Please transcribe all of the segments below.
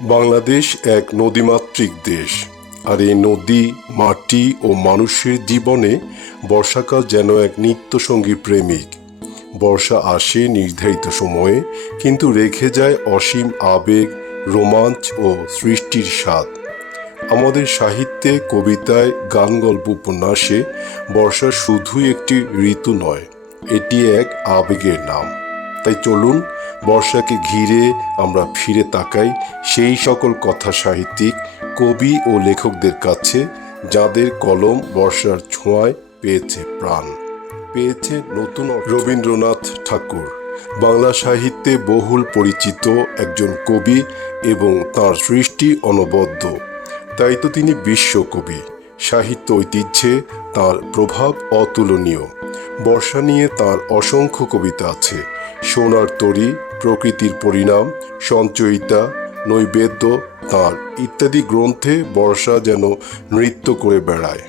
বাংলাদেশ এক নদীমাতৃক দেশ, আর এই নদী, মাটি ও মানুষের জীবনে বর্ষাকাল যেন এক নিত্যসঙ্গী প্রেমিক। বর্ষা আসে নির্ধারিত সময়ে, কিন্তু রেখে যায় অসীম আবেগ, রোমাঞ্চ ও সৃষ্টির স্বাদ। আমাদের সাহিত্যে, কবিতায় গান গল্প উপন্যাসে বর্ষা শুধুই একটি ঋতু নয়, এটি এক আবেগের নাম। তাই চলুন বর্ষাকে ঘিরে আমরা ফিরে তাকাই সেই সকল কথা সাহিত্যিক, কবি ও লেখকদের কাছে, যাদের কলম বর্ষার ছোঁয়ায় পেয়েছে প্রাণ। পেয়েছে নতুন রবীন্দ্রনাথ ঠাকুর, বাংলা সাহিত্যে বহুল পরিচিত একজন কবি এবং তার সৃষ্টি অনবদ্য। তাই তো তিনি বিশ্বকবি। সাহিত্য ঐতিহ্যে তার প্রভাব অতুলনীয়। বর্ষা নিয়ে তার অসংখ্য কবিতা আছে। সোনার তরী, প্রকৃতির পরিণাম, সঞ্চয়িতা, নৈবেদ্য, তাঁর ইত্যাদি গ্রন্থে বর্ষা যেন নৃত্য করে বেড়ায়।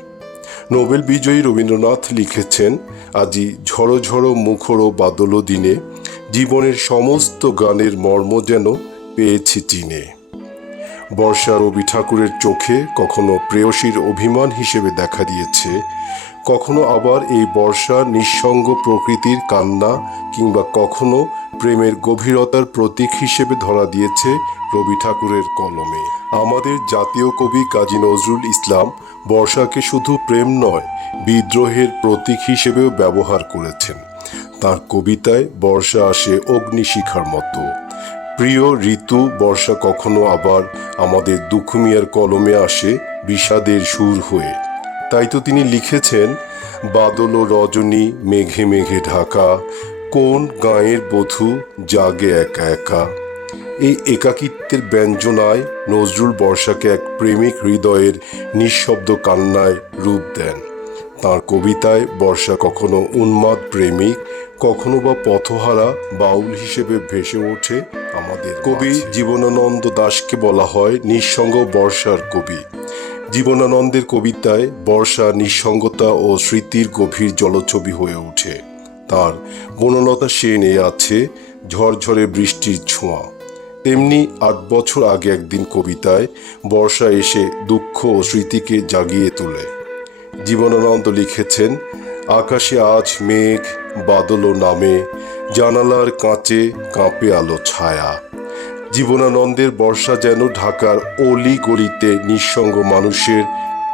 নোবেল বিজয়ী রবীন্দ্রনাথ লিখেছেন, আজি ঝড়ো ঝড়ো মুখরো বাদলো দিনে, জীবনের সমস্ত গানের মর্ম যেন পেয়েছি চিনে। বর্ষা রবি ঠাকুরের চোখে কখনো প্রেয়সীর অভিমান হিসেবে দেখা দিয়েছে কখনো আবার এই বর্ষা, নিঃসঙ্গ প্রকৃতির কান্না কিংবা কখনো প্রেমের গভীরতার প্রতীক হিসেবে ধরা দিয়েছে রবি ঠাকুরের কলমে। আমাদের জাতীয় কবি কাজী নজরুল ইসলাম বর্ষাকে শুধু প্রেম নয়, বিদ্রোহের প্রতীক হিসেবেও ব্যবহার করেছেন। তার কবিতায় বর্ষা আসে অগ্নিশিখার মতো। প্রিয় ঋতু, বর্ষা কখনো আবার আমাদের দুখুমিয়ার কলমে আসে বিষাদের সুর হয়ে। তাই তো তিনি লিখেছেন বাদল রজনী মেঘে মেঘে ঢাকা কোন গাঁয়ের বধূ জাগে একা একা? এই একাকিত্বের ব্যঞ্জনায় নজরুল বর্ষাকে এক প্রেমিক হৃদয়ের নিঃশব্দ কান্নায় রূপ দেন। তার কবিতায় বর্ষা কখনো উন্মাদ প্রেমিক কখনো বা পথহারা বাউল হিসেবে ভেসে ওঠে আমাদের কবি জীবনানন্দ দাশকে বলা হয় নিঃসঙ্গ বর্ষার কবি। জীবনানন্দের কবিতায় বর্ষা নিঃসঙ্গতা ও স্মৃতির গভীর জলছবি হয়ে ওঠে। তার বনলতা সেন এ আছে ঝরঝরে বৃষ্টির ছোঁয়া। তেমনি আট বছর আগে একদিন কবিতায় বর্ষা এসে দুঃখ ও স্মৃতিকে জাগিয়ে তোলে। জীবনানন্দ লিখেছেন, আকাশে আজ মেঘ, বাদল নামে, জানালার কাঁচে কাঁপে আলো ছায়া। জীবনানন্দের বর্ষা যেন ঢাকার অলি গলিতে নিঃসঙ্গ মানুষের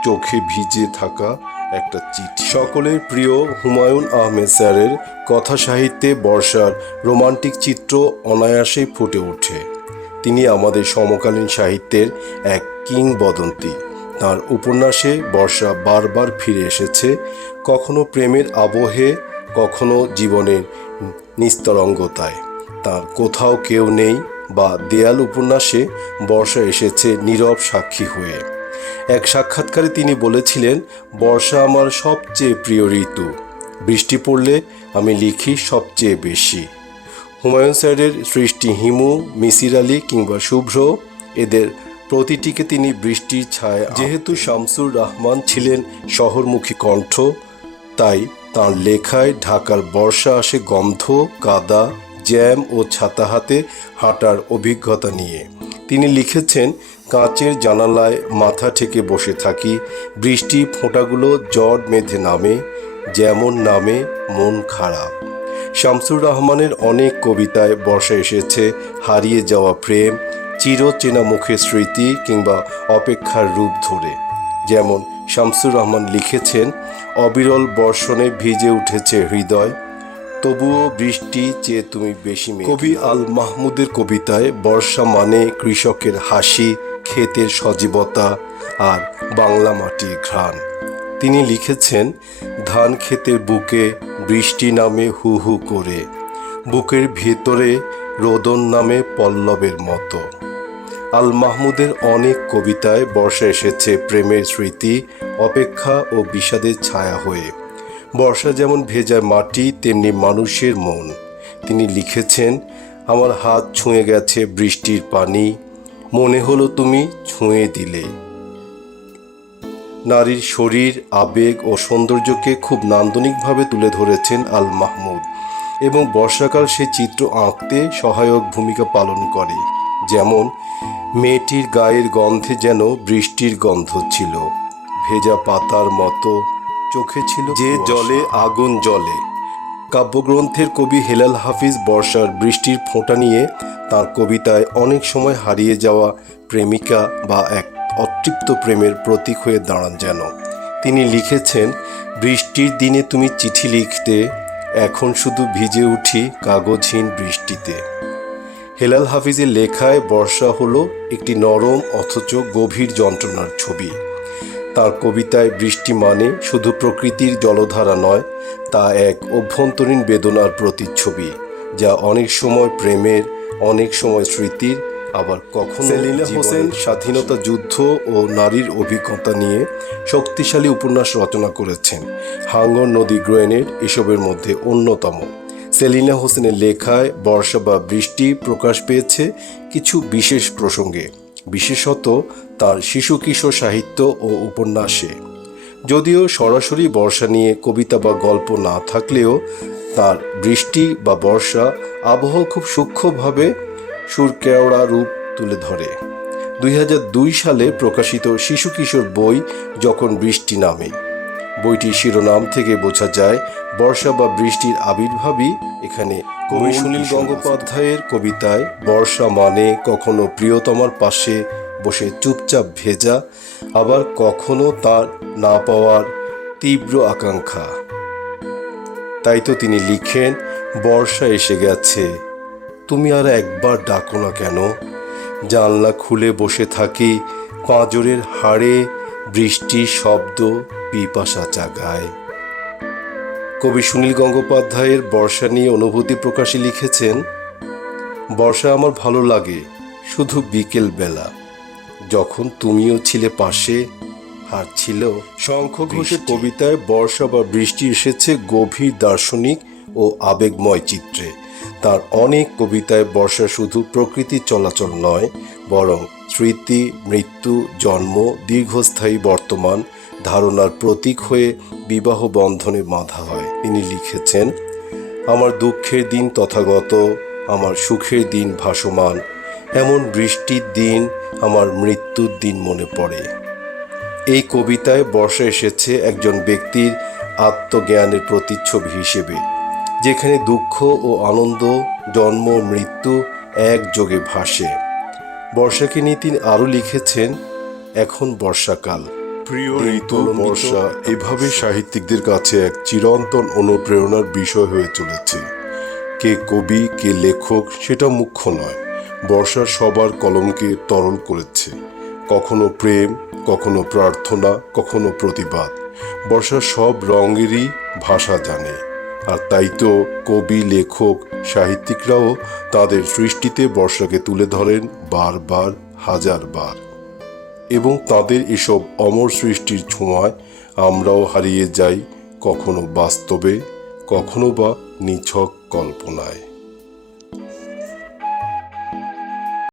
চোখে ভিজে থাকা একটা চিঠি। সকলের প্রিয় হুমায়ুন আহমেদ স্যারের কথা সাহিত্যে বর্ষার রোমান্টিক চিত্র অনায়াসেই ফুটে ওঠে। তিনি আমাদের সমকালীন সাহিত্যের এক কিংবদন্তি। তার উপন্যাসে বর্ষা বারবার ফিরে এসেছে। কখনো প্রেমের আবহে, কখনো জীবনের নিস্তরঙ্গতায়। তার কোথাও কেউ নেই বা দেয়াল উপন্যাসে বর্ষা এসেছে নীরব সাক্ষী হয়ে। এক সাক্ষাৎকারে তিনি বলেছিলেন, বর্ষা আমার সবচেয়ে প্রিয় ঋতু। বৃষ্টি পড়লে আমি লিখি সবচেয়ে বেশি। হুমায়ুন স্যারের সৃষ্টি হিমু, মিসির আলী কিংবা শুভ্র, এদের প্রতিটিকে তিনি বৃষ্টির ছায় যেহেতু শামসুর রহমান ছিলেন শহরমুখী কণ্ঠ, তাই তাঁর লেখায় ঢাকার বর্ষা আসে গন্ধ, কাদা জ্যাম ও ছাতা হাতে হাঁটার অভিজ্ঞতা নিয়ে। তিনি লিখেছেন, কাঁচের জানালায় মাথা ঠেকে বসে থাকি, বৃষ্টি ফোঁটাগুলো জট মেধে নামে, যেমন নামে মন খারাপ। শামসুর রহমানের অনেক কবিতায় বর্ষা এসেছে, হারিয়ে যাওয়া প্রেম, চিরচেনা মুখের স্মৃতি কিংবা অপেক্ষার রূপ ধরে। যেমন শামসুর রহমান লিখেছেন, অবিরল বর্ষণে ভিজে উঠেছে হৃদয় তবুও বৃষ্টি চেয়ে তুমি বেশি। কবি আল মাহমুদের কবিতায় বর্ষা মানে কৃষকের হাসি, ক্ষেতের সজীবতা আর বাংলা মাটির ঘ্রাণ। তিনি লিখেছেন, ধান ক্ষেতের বুকে বৃষ্টি নামে হু হু করে, বুকের ভেতরে রোদন নামে পল্লবের মতো। আল মাহমুদের অনেক কবিতায় বর্ষা এসেছে প্রেমের স্মৃতি, অপেক্ষা ও বিষাদের ছায়া হয়ে। বর্ষা যেমন ভেজা মাটি, তেমনি মানুষের মন। তিনি লিখেছেন, আমার হাত ছুঁয়ে গেছে বৃষ্টির পানি, মনে হলো তুমি ছুঁয়ে দিলে। নারীর শরীর, আবেগ ও সৌন্দর্যকে খুব নান্দনিকভাবে তুলে ধরেছেন আল মাহমুদ এবং বর্ষাকাল সে চিত্র আঁকতে সহায়ক ভূমিকা পালন করে। যেমন, মেয়েটির গায়ের গন্ধে যেন বৃষ্টির গন্ধ ছিল। ভেজা পাতার মতো চোখে ছিল যে জলে আগুন জলে কাব্যগ্রন্থের কবি হেলাল হাফিজ বর্ষার বৃষ্টির ফোঁটা নিয়ে তার কবিতায় অনেক সময় হারিয়ে যাওয়া প্রেমিকা বা এক অতৃপ্ত প্রেমের প্রতীক হয়ে দাঁড়ান যেন। তিনি লিখেছেন, বৃষ্টির দিনে তুমি চিঠি লিখতে, এখন শুধু ভিজে উঠি কাগজহীন বৃষ্টিতে। হেলাল হাফিজের লেখায় বর্ষা হলো একটি নরম অথচ গভীর যন্ত্রণার ছবি। তার কবিতায় বৃষ্টি মানে শুধু প্রকৃতির জলধারা নয় তা এক অভ্যন্তরীণ বেদনার প্রতিচ্ছবি যা অনেক সময় প্রেমের অনেক সময় স্মৃতির আবার কখনো সেলিনা হোসেন স্বাধীনতা যুদ্ধ ও নারীর অভিজ্ঞতা নিয়ে শক্তিশালী উপন্যাস রচনা করেছেন। হাঙ্গর নদী গ্রেনেড এসবের মধ্যে অন্যতম। সেলিনা হোসেনের লেখায় বর্ষা বা বৃষ্টি প্রকাশ পেয়েছে কিছু বিশেষ প্রসঙ্গে বিশেষত তার শিশু কিশোর সাহিত্য ও উপন্যাসে। যদিও সরাসরি বর্ষা নিয়ে কবিতা বা গল্প না থাকলেও তার বৃষ্টি বা বর্ষা আবহাওয়া খুব সূক্ষ্মভাবে সুরকেওড়া রূপ তুলে ধরে। দুই হাজার দুই সালে প্রকাশিত শিশু কিশোর বই যখন বৃষ্টি নামে বইটির শিরোনাম থেকে বোঝা যায় বর্ষা বা বৃষ্টির আবির্ভাবই এখানে কবি সুনীল গঙ্গোপাধ্যায়ের কবিতায় বর্ষা মানে কখনো প্রিয়তমার পাশে বসে চুপচাপ ভেজা, আবার কখনো তার না পাওয়ার তীব্র আকাঙ্ক্ষা। তাই তো তিনি লিখেন, বর্ষা এসে গেছে। তুমি আর একবার ডাকো না কেন? জানলা খুলে বসে থাকি পাঁজরের হাড়ে বৃষ্টির শব্দ, পিপাসা জাগায়। কবি সুনীল গঙ্গোপাধ্যায়ের বর্ষা নিয়ে অনুভূতি প্রকাশে লিখেছেন, বর্ষা আমার ভালো লাগে, শুধু বিকেল বেলা যখন তুমিও ছিলে পাশে আর ছিল শঙ্খ ঘোষের কবিতায় বর্ষা বা বৃষ্টি এসেছে গভীর দার্শনিক ও আবেগময় চিত্রে। তার অনেক কবিতায় বর্ষা শুধু প্রকৃতির চলাচল নয় বরং স্মৃতি মৃত্যু জন্ম দীর্ঘস্থায়ী বর্তমান ধারণার প্রতীক হয়ে বিবাহ বন্ধনে বাঁধা হয়। তিনি লিখেছেন আমার দুঃখের দিন তথাগত আমার সুখের দিন ভাসমান এমন বৃষ্টির দিন আমার মৃত্যুর দিন মনে পড়ে। এই কবিতায় বর্ষা এসেছে একজন ব্যক্তির আত্মজ্ঞানের প্রতিচ্ছবি হিসেবে যেখানে দুঃখ ও আনন্দ জন্ম মৃত্যু একযোগে ভাসে। বর্ষাকে নিয়ে তিনি আরও লিখেছেন এখন বর্ষাকাল। প্রিয় ঋতু বর্ষা এভাবে সাহিত্যিকদের কাছে এক চিরন্তন অনুপ্রেরণার বিষয় হয়ে চলেছে। কে কবি, কে লেখক সেটা মুখ্য নয়। বর্ষার সবার কলমকে তরল করেছে। কখনো প্রেম, কখনো প্রার্থনা, কখনো প্রতিবাদ। বর্ষার সব রঙেরই ভাষা জানে। আর তাই তো কবি, লেখক, সাহিত্যিকরাও তাদের সৃষ্টিতে বর্ষাকে তুলে ধরেন বারবার, হাজারবার। এবং তাদের এসব অমর সৃষ্টির ছোঁয়ায় আমরাও হারিয়ে যাই কখনো বাস্তবে, কখনো বা নিছক কল্পনায়।